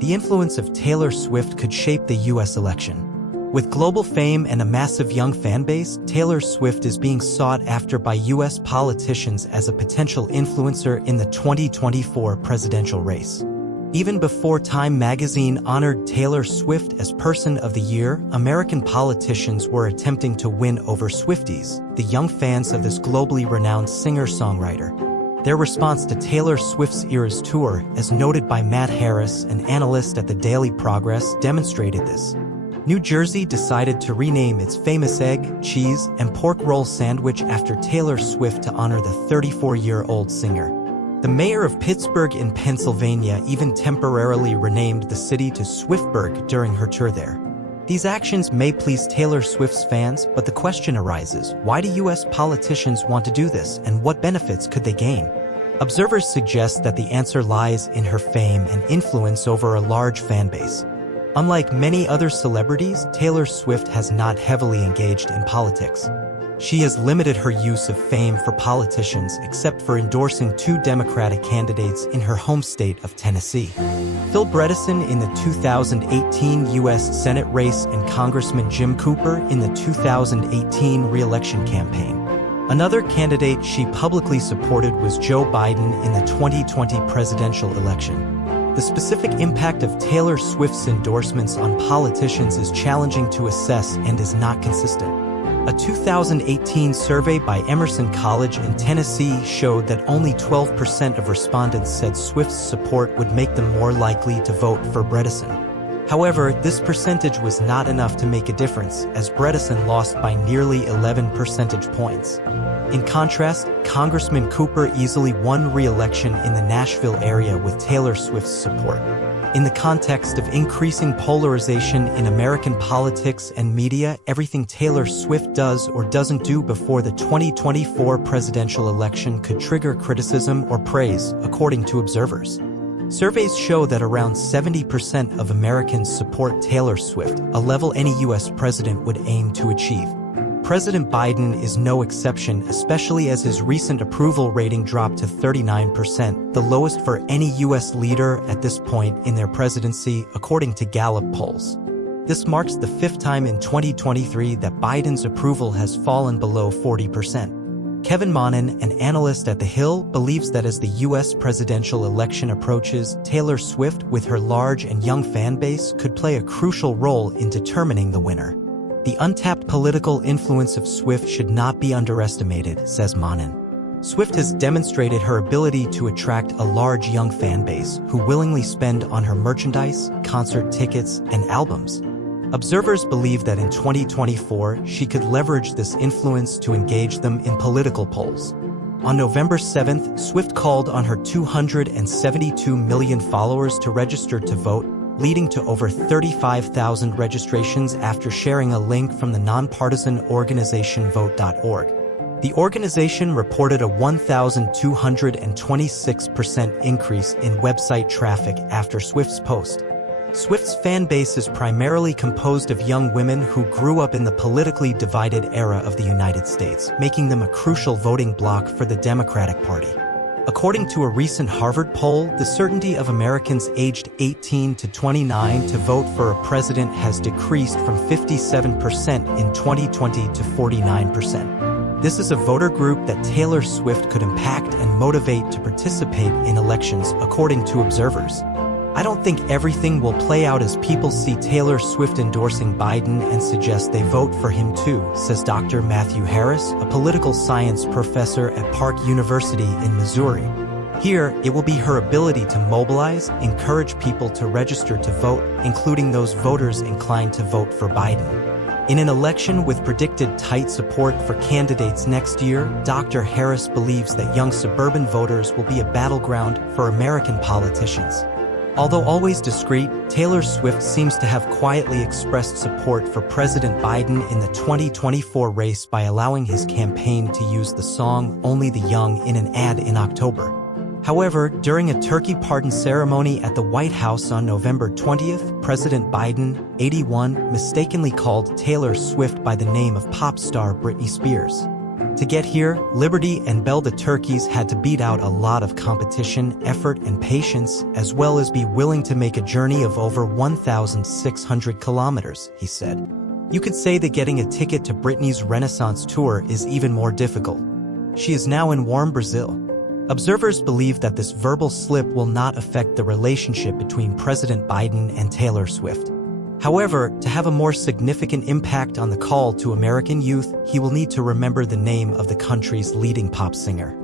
the influence of Taylor Swift could shape the U.S. election. With global fame and a massive young fanbase, Taylor Swift is being sought after by U.S. politicians as a potential influencer in the 2024 presidential race. Even before Time magazine honored Taylor Swift as Person of the Year, American politicians were attempting to win over Swifties, the young fans of this globally renowned singer-songwriter. Their response to Taylor Swift's Eras tour, as noted by Matt Harris, an analyst at the Daily Progress, demonstrated this. New Jersey decided to rename its famous egg, cheese, and pork roll sandwich after Taylor Swift to honor the 34-year-old singer. The mayor of Pittsburgh in Pennsylvania even temporarily renamed the city to Swiftburg during her tour there. These actions may please Taylor Swift's fans, but the question arises, why do U.S. politicians want to do this, and what benefits could they gain? Observers suggest that the answer lies in her fame and influence over a large fan base. Unlike many other celebrities, Taylor Swift has not heavily engaged in politics. She has limited her use of fame for politicians except for endorsing two Democratic candidates in her home state of Tennessee. Phil Bredesen in the 2018 U.S. Senate race and Congressman Jim Cooper in the 2018 re-election campaign. Another candidate she publicly supported was Joe Biden in the 2020 presidential election. The specific impact of Taylor Swift's endorsements on politicians is challenging to assess and is not consistent. A 2018 survey by Emerson College in Tennessee showed that only 12% of respondents said Swift's support would make them more likely to vote for Bredesen. However, this percentage was not enough to make a difference, as Bredesen lost by nearly 11 percentage points. In contrast, Congressman Cooper easily won re-election in the Nashville area with Taylor Swift's support. In the context of increasing polarization in American politics and media, everything Taylor Swift does or doesn't do before the 2024 presidential election could trigger criticism or praise, according to observers. Surveys show that around 70% of Americans support Taylor Swift, a level any U.S. president would aim to achieve. President Biden is no exception, especially as his recent approval rating dropped to 39%, the lowest for any U.S. leader at this point in their presidency, according to Gallup polls. This marks the fifth time in 2023 that Biden's approval has fallen below 40%. Kevin Monin, an analyst at The Hill, believes that as the U.S. presidential election approaches, Taylor Swift, with her large and young fan base, could play a crucial role in determining the winner. The untapped political influence of Swift should not be underestimated, says Monin. Swift has demonstrated her ability to attract a large young fan base who willingly spend on her merchandise, concert tickets, and albums. Observers believe that in 2024, she could leverage this influence to engage them in political polls. On November 7th, Swift called on her 272 million followers to register to vote, leading to over 35,000 registrations after sharing a link from the nonpartisan organization Vote.org. The organization reported a 1,226% increase in website traffic after Swift's post. Swift's fan base is primarily composed of young women who grew up in the politically divided era of the United States, making them a crucial voting bloc for the Democratic Party. According to a recent Harvard poll, the certainty of Americans aged 18 to 29 to vote for a president has decreased from 57% in 2020 to 49%. This is a voter group that Taylor Swift could impact and motivate to participate in elections, according to observers. I don't think everything will play out as people see Taylor Swift endorsing Biden and suggest they vote for him too, says Dr. Matthew Harris, a political science professor at Park University in Missouri. Here, it will be her ability to mobilize, encourage people to register to vote, including those voters inclined to vote for Biden. In an election with predicted tight support for candidates next year, Dr. Harris believes that young suburban voters will be a battleground for American politicians. Although always discreet, Taylor Swift seems to have quietly expressed support for President Biden in the 2024 race by allowing his campaign to use the song "Only the Young" in an ad in October. However, during a turkey pardon ceremony at the White House on November 20th, President Biden, 81, mistakenly called Taylor Swift by the name of pop star Britney Spears. To get here, Liberty and Belle the Turkeys had to beat out a lot of competition, effort, and patience, as well as be willing to make a journey of over 1,600 kilometers, he said. You could say that getting a ticket to Britney's Renaissance tour is even more difficult. She is now in warm Brazil. Observers believe that this verbal slip will not affect the relationship between President Biden and Taylor Swift. However, to have a more significant impact on the call to American youth, he will need to remember the name of the country's leading pop singer.